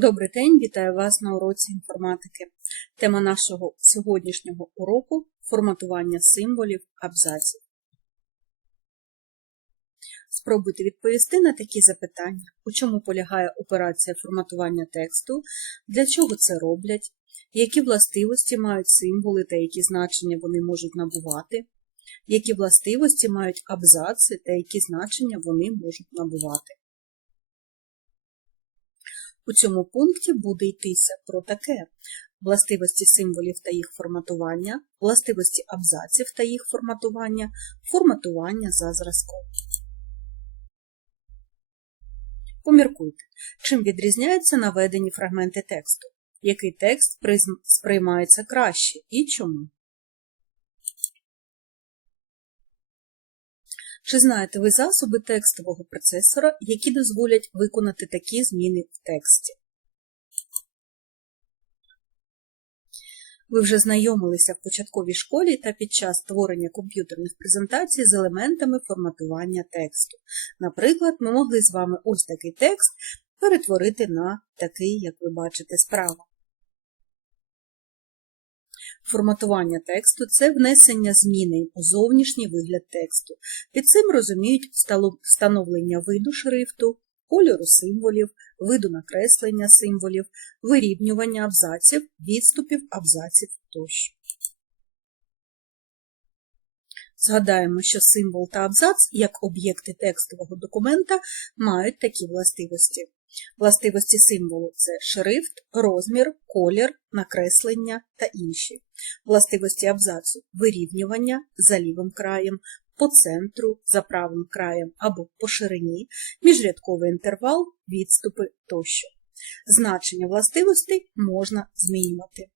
Добрий день, вітаю вас на уроці інформатики. Тема нашого сьогоднішнього уроку форматування символів абзаців. Спробуйте відповісти на такі запитання, у чому полягає операція форматування тексту, для чого це роблять, які властивості мають символи та які значення вони можуть набувати, які властивості мають абзаци та які значення вони можуть набувати. У цьому пункті буде йтися про таке властивості символів та їх форматування, властивості абзаців та їх форматування, форматування за зразком. Поміркуйте, чим відрізняються наведені фрагменти тексту, який текст сприймається краще і чому. Чи знаєте ви засоби текстового процесора, які дозволять виконати такі зміни в тексті? Ви вже знайомилися в початковій школі та під час створення комп'ютерних презентацій з елементами форматування тексту. Наприклад, ми могли з вами ось такий текст перетворити на такий, як ви бачите справа. Форматування тексту це внесення зміни у зовнішній вигляд тексту. Під цим розуміють встановлення виду шрифту, кольору символів, виду накреслення символів, вирівнювання абзаців, відступів абзаців тощо. Згадаємо, що символ та абзац, як об'єкти текстового документа, мають такі властивості. Властивості символу це шрифт, розмір, колір, накреслення та інші. Властивості абзацу вирівнювання за лівим краєм, по центру, за правим краєм або по ширині, міжрядковий інтервал, відступи тощо. Значення властивостей можна змінювати.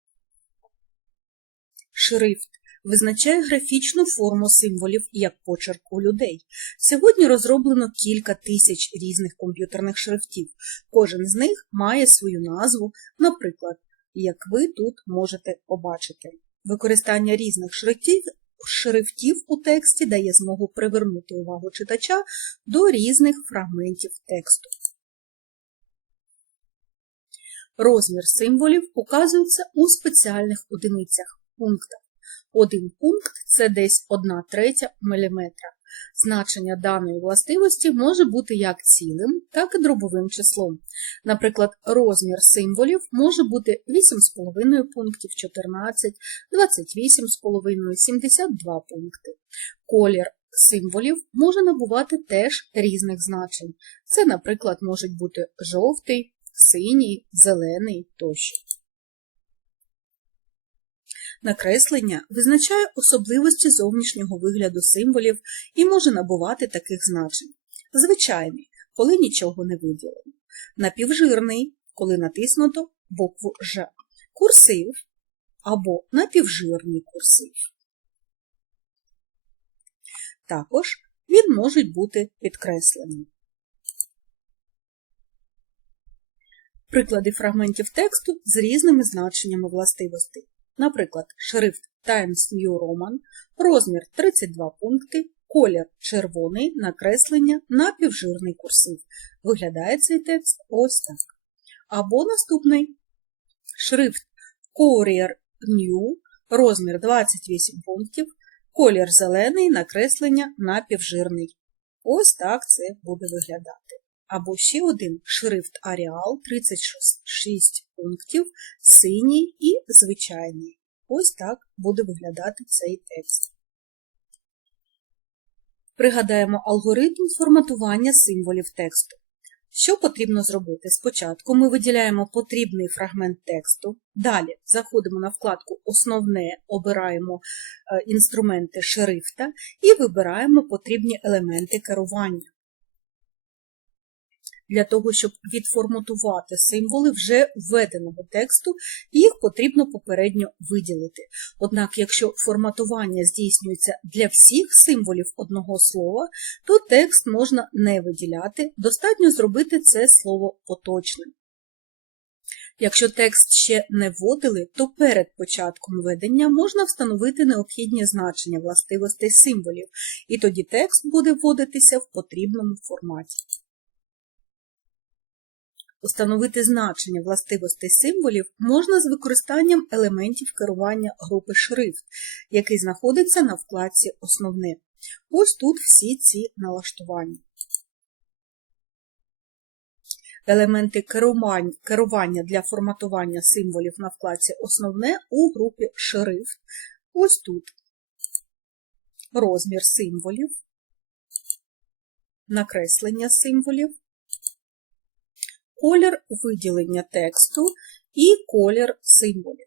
Шрифт визначає графічну форму символів як почерк у людей. Сьогодні розроблено кілька тисяч різних комп'ютерних шрифтів. Кожен з них має свою назву, наприклад, як ви тут можете побачити. Використання різних шрифтів, шрифтів у тексті дає змогу привернути увагу читача до різних фрагментів тексту. Розмір символів указується у спеціальних одиницях пунктах. Один пункт це десь 1 третя міліметра. Значення даної властивості може бути як цілим, так і дробовим числом. Наприклад, розмір символів може бути 8,5 пунктів, 14, 28,5, 72 пункти. Колір символів може набувати теж різних значень. Це, наприклад, можуть бути жовтий, синій, зелений тощо. Накреслення визначає особливості зовнішнього вигляду символів і може набувати таких значень. Звичайний, коли нічого не виділено. Напівжирний, коли натиснуто букву Ж. Курсив або напівжирний курсив. Також він можуть бути підкреслені. Приклади фрагментів тексту з різними значеннями властивостей. Наприклад, шрифт Times New Roman, розмір 32 пункти, колір червоний, накреслення, напівжирний курсив. Виглядає цей текст ось так. Або наступний шрифт Courier New, розмір 28 пунктів, колір зелений, накреслення, напівжирний. Ось так це буде виглядати. Або ще один шрифт Arial 36 пунктів, синій і звичайний. Ось так буде виглядати цей текст. Пригадаємо алгоритм форматування символів тексту. Що потрібно зробити? Спочатку ми виділяємо потрібний фрагмент тексту, далі заходимо на вкладку Основне, обираємо е, інструменти шрифта і вибираємо потрібні елементи керування для того, щоб відформатувати символи вже введеного тексту, їх потрібно попередньо виділити. Однак, якщо форматування здійснюється для всіх символів одного слова, то текст можна не виділяти, достатньо зробити це слово поточним. Якщо текст ще не вводили, то перед початком введення можна встановити необхідні значення властивостей символів, і тоді текст буде вводитися в потрібному форматі. Установити значення властивостей символів можна з використанням елементів керування групи шрифт, який знаходиться на вкладці Основне. Ось тут всі ці налаштування. Елементи керування для форматування символів на вкладці Основне у групі Шрифт. Ось тут розмір символів, накреслення символів, колір виділення тексту і колір символів.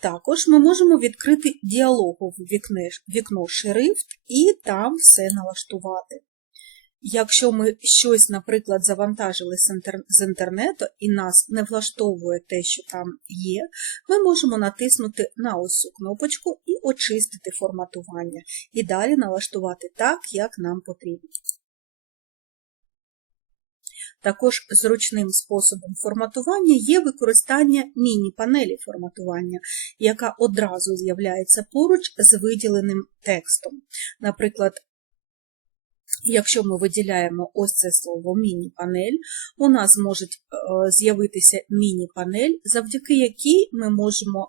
Також ми можемо відкрити діалогове вікно шрифт і там все налаштувати. Якщо ми щось, наприклад, завантажили з інтернету і нас не влаштовує те, що там є, ми можемо натиснути на ось цю кнопочку і очистити форматування, і далі налаштувати так, як нам потрібно. Також зручним способом форматування є використання міні-панелі форматування, яка одразу з'являється поруч з виділеним текстом. Наприклад, Якщо ми виділяємо ось це слово міні-панель, у нас може з'явитися міні-панель, завдяки якій ми можемо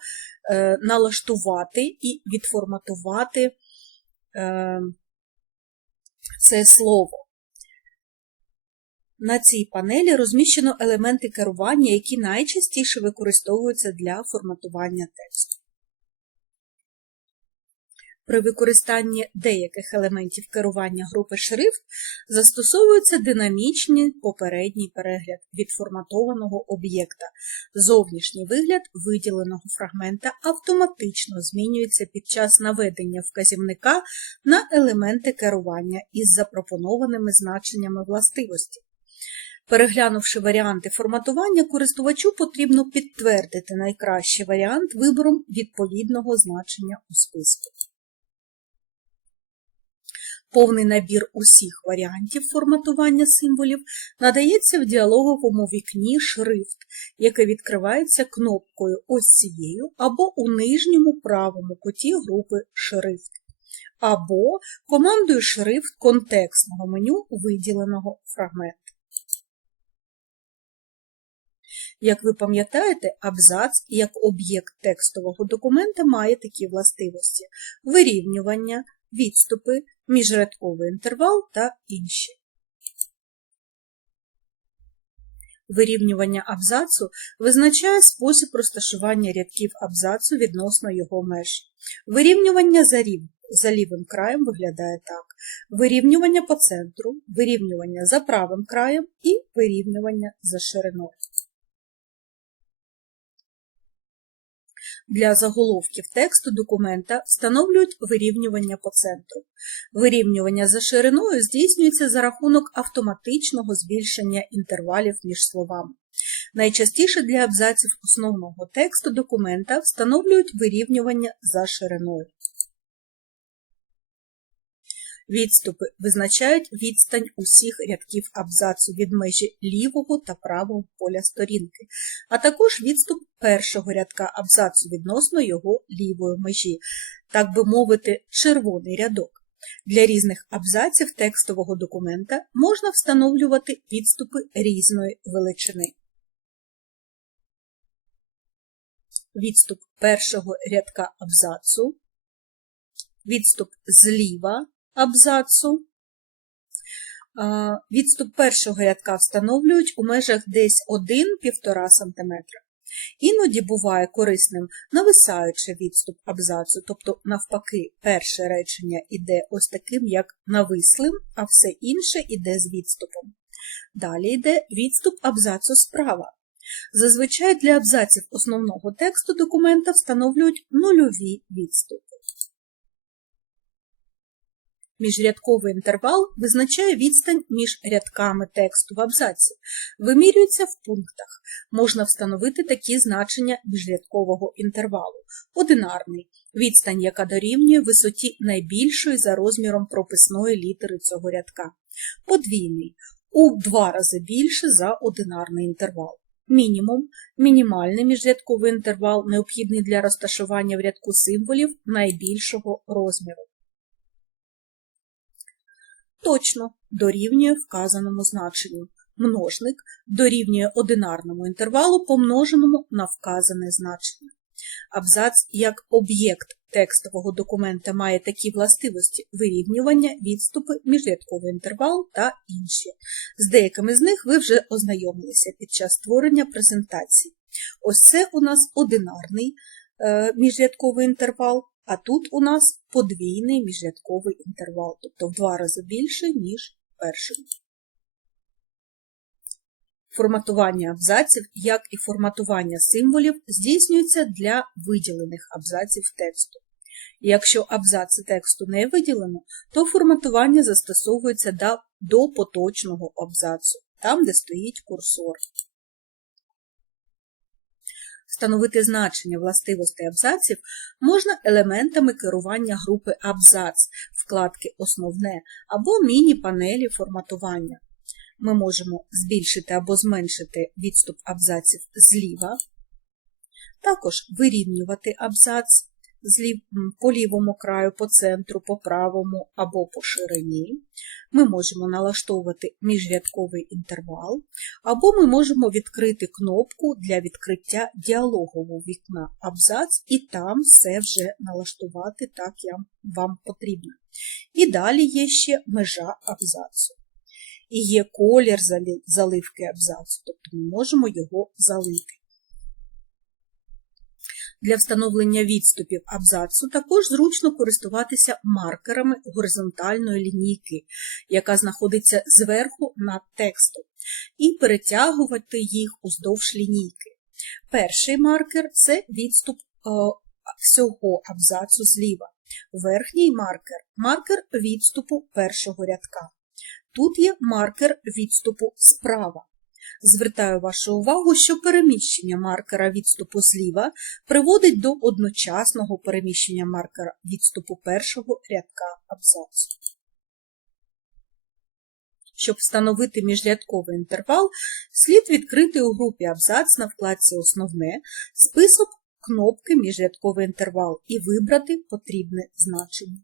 е, налаштувати і відформатувати е, це слово. На цій панелі розміщено елементи керування, які найчастіше використовуються для форматування тексту. При використанні деяких елементів керування групи шрифт застосовується динамічний попередній перегляд відформатованого об'єкта. Зовнішній вигляд виділеного фрагмента автоматично змінюється під час наведення вказівника на елементи керування із запропонованими значеннями властивості. Переглянувши варіанти форматування, користувачу потрібно підтвердити найкращий варіант вибором відповідного значення у списку. Повний набір усіх варіантів форматування символів надається в діалоговому вікні шрифт, яке відкривається кнопкою ось цією або у нижньому правому куті групи шрифт, або командою шрифт контекстного меню виділеного фрагменту. Як ви пам'ятаєте, абзац як об'єкт текстового документа має такі властивості: вирівнювання, відступи, міжрядковий інтервал та інші. Вирівнювання абзацу визначає спосіб розташування рядків абзацу відносно його меж. Вирівнювання за, рів... за лівим краєм виглядає так: вирівнювання по центру, вирівнювання за правим краєм і вирівнювання за шириною. Для заголовків тексту документа встановлюють вирівнювання по центру. Вирівнювання за шириною здійснюється за рахунок автоматичного збільшення інтервалів між словами. Найчастіше для абзаців основного тексту документа встановлюють вирівнювання за шириною. Відступи визначають відстань усіх рядків абзацу від межі лівого та правого поля сторінки, а також відступ першого рядка абзацу відносно його лівої межі, так би мовити, червоний рядок. Для різних абзаців текстового документа можна встановлювати відступи різної величини. Відступ першого рядка абзацу, відступ зліва абзацу. Відступ першого рядка встановлюють у межах десь 1-1,5 см. Іноді буває корисним нависаючий відступ абзацу, тобто, навпаки, перше речення йде ось таким, як навислим, а все інше йде з відступом. Далі йде відступ абзацу справа. Зазвичай для абзаців основного тексту документа встановлюють нульові відступи. Міжрядковий інтервал визначає відстань між рядками тексту в абзаці, вимірюється в пунктах. Можна встановити такі значення міжрядкового інтервалу. Одинарний відстань, яка дорівнює висоті найбільшої за розміром прописної літери цього рядка. Подвійний у два рази більше за одинарний інтервал. Мінімум мінімальний міжрядковий інтервал, необхідний для розташування в рядку символів найбільшого розміру точно дорівнює вказаному значенню. множник дорівнює одинарному інтервалу, помноженому на вказане значення. Абзац як об'єкт текстового документа має такі властивості вирівнювання, відступи, міжрядковий інтервал та інші. З деякими з них ви вже ознайомилися під час створення презентації. Ось це у нас одинарний е, міжрядковий інтервал, а тут у нас подвійний міжрядковий інтервал, тобто в два рази більше, ніж перший. Форматування абзаців, як і форматування символів, здійснюється для виділених абзаців тексту. Якщо абзаци тексту не виділено, то форматування застосовується до поточного абзацу, там, де стоїть курсор. Встановити значення властивостей абзаців можна елементами керування групи абзац, вкладки Основне або міні-панелі форматування. Ми можемо збільшити або зменшити відступ абзаців зліва, також вирівнювати абзац по лівому краю, по центру, по правому або по ширині. Ми можемо налаштовувати міжрядковий інтервал, або ми можемо відкрити кнопку для відкриття діалогового вікна абзац, і там все вже налаштувати так, як вам потрібно. І далі є ще межа абзацу. І є колір заливки абзацу, тобто ми можемо його залити. Для встановлення відступів абзацу також зручно користуватися маркерами горизонтальної лінійки, яка знаходиться зверху над текстом, і перетягувати їх уздовж лінійки. Перший маркер це відступ е, всього абзацу зліва. Верхній маркер маркер відступу першого рядка. Тут є маркер відступу справа. Звертаю вашу увагу, що переміщення маркера відступу зліва приводить до одночасного переміщення маркера відступу першого рядка абзацу. Щоб встановити міжрядковий інтервал, слід відкрити у групі абзац на вкладці Основне список кнопки Міжрядковий інтервал і вибрати потрібне значення.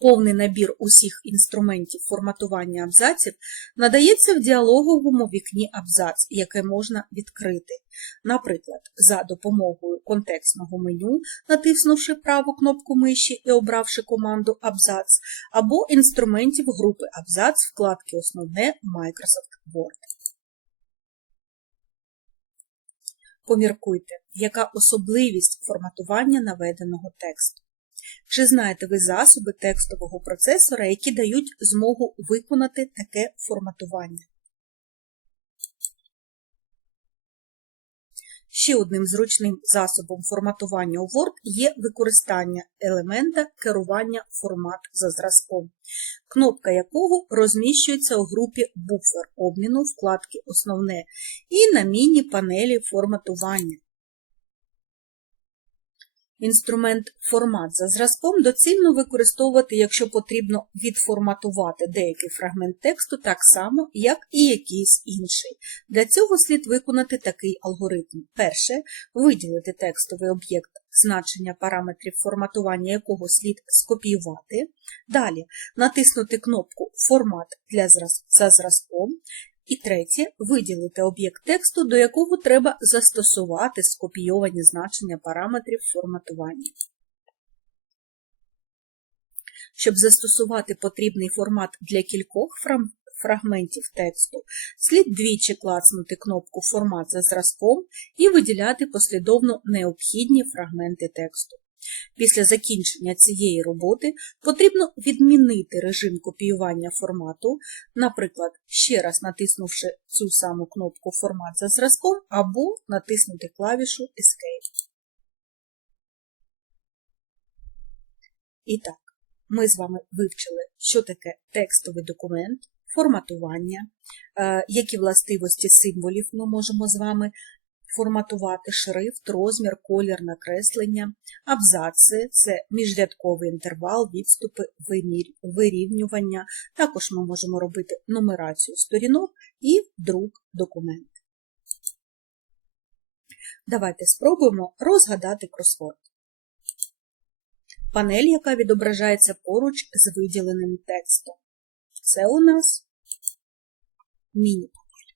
Повний набір усіх інструментів форматування абзаців надається в діалоговому вікні абзац, яке можна відкрити. Наприклад, за допомогою контекстного меню, натиснувши праву кнопку миші і обравши команду Абзац, або інструментів групи Абзац вкладки Основне Microsoft Word. Поміркуйте, яка особливість форматування наведеного тексту. Чи знаєте ви засоби текстового процесора, які дають змогу виконати таке форматування? Ще одним зручним засобом форматування у Word є використання елемента керування формат за зразком, кнопка якого розміщується у групі буфер обміну вкладки Основне і на міні-панелі форматування. Інструмент формат за зразком доцільно використовувати, якщо потрібно відформатувати деякий фрагмент тексту так само, як і якийсь інший. Для цього слід виконати такий алгоритм. Перше виділити текстовий об'єкт, значення параметрів форматування якого слід скопіювати. Далі натиснути кнопку Формат для за зразком і третє виділити об'єкт тексту, до якого треба застосувати скопійовані значення параметрів форматування. Щоб застосувати потрібний формат для кількох фрагментів тексту, слід двічі клацнути кнопку Формат за зразком і виділяти послідовно необхідні фрагменти тексту. Після закінчення цієї роботи потрібно відмінити режим копіювання формату, наприклад, ще раз натиснувши цю саму кнопку Формат за зразком або натиснути клавішу Escape. І так, ми з вами вивчили, що таке текстовий документ, форматування, е, які властивості символів ми можемо з вами форматувати шрифт, розмір, колір накреслення, абзаци це міжрядковий інтервал, відступи, вирівнювання. Також ми можемо робити нумерацію сторінок і друк документів. Давайте спробуємо розгадати кросворд. Панель, яка відображається поруч з виділеним текстом. Це у нас міні-панель.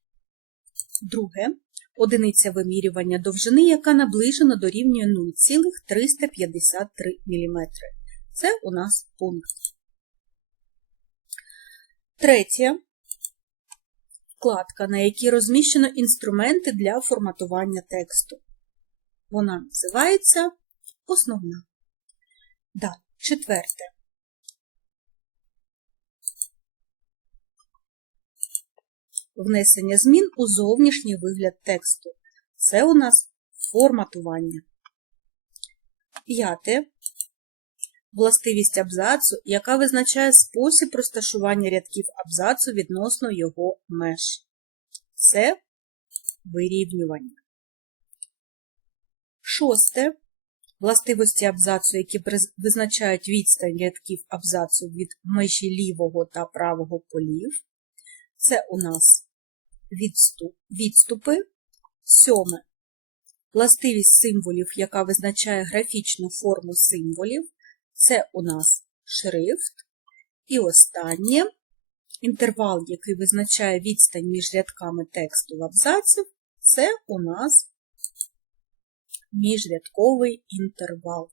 Друге. Одиниця вимірювання довжини, яка наближено дорівнює 0,353 мм. Це у нас пункт. Третє. Вкладка, на якій розміщено інструменти для форматування тексту. Вона називається Основна. Далі. Четверте. Внесення змін у зовнішній вигляд тексту. Це у нас форматування. П'яте. Властивість абзацу, яка визначає спосіб розташування рядків абзацу відносно його меж. Це вирівнювання. Шосте. Властивості абзацу, які визначають відстань рядків абзацу від межі лівого та правого полів. Це у нас відступ, відступи. Сьоме. Властивість символів, яка визначає графічну форму символів. Це у нас шрифт. І останнє інтервал, який визначає відстань між рядками тексту в абзаці, це у нас міжрядковий інтервал.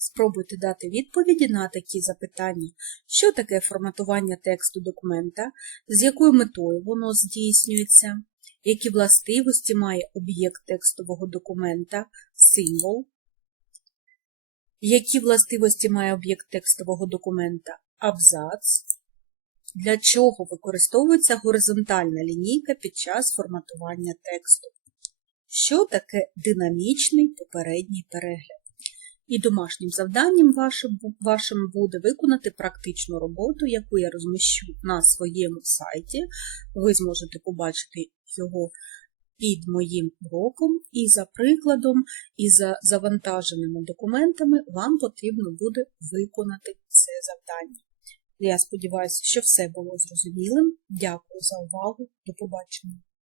Спробуйте дати відповіді на такі запитання, що таке форматування тексту документа, з якою метою воно здійснюється, які властивості має об'єкт текстового документа, символ, які властивості має об'єкт текстового документа, абзац, для чого використовується горизонтальна лінійка під час форматування тексту. Що таке динамічний попередній перегляд? І домашнім завданням вашим, вашим буде виконати практичну роботу, яку я розміщу на своєму сайті. Ви зможете побачити його під моїм уроком, і за прикладом, і за завантаженими документами вам потрібно буде виконати це завдання. Я сподіваюся, що все було зрозумілим. Дякую за увагу. До побачення.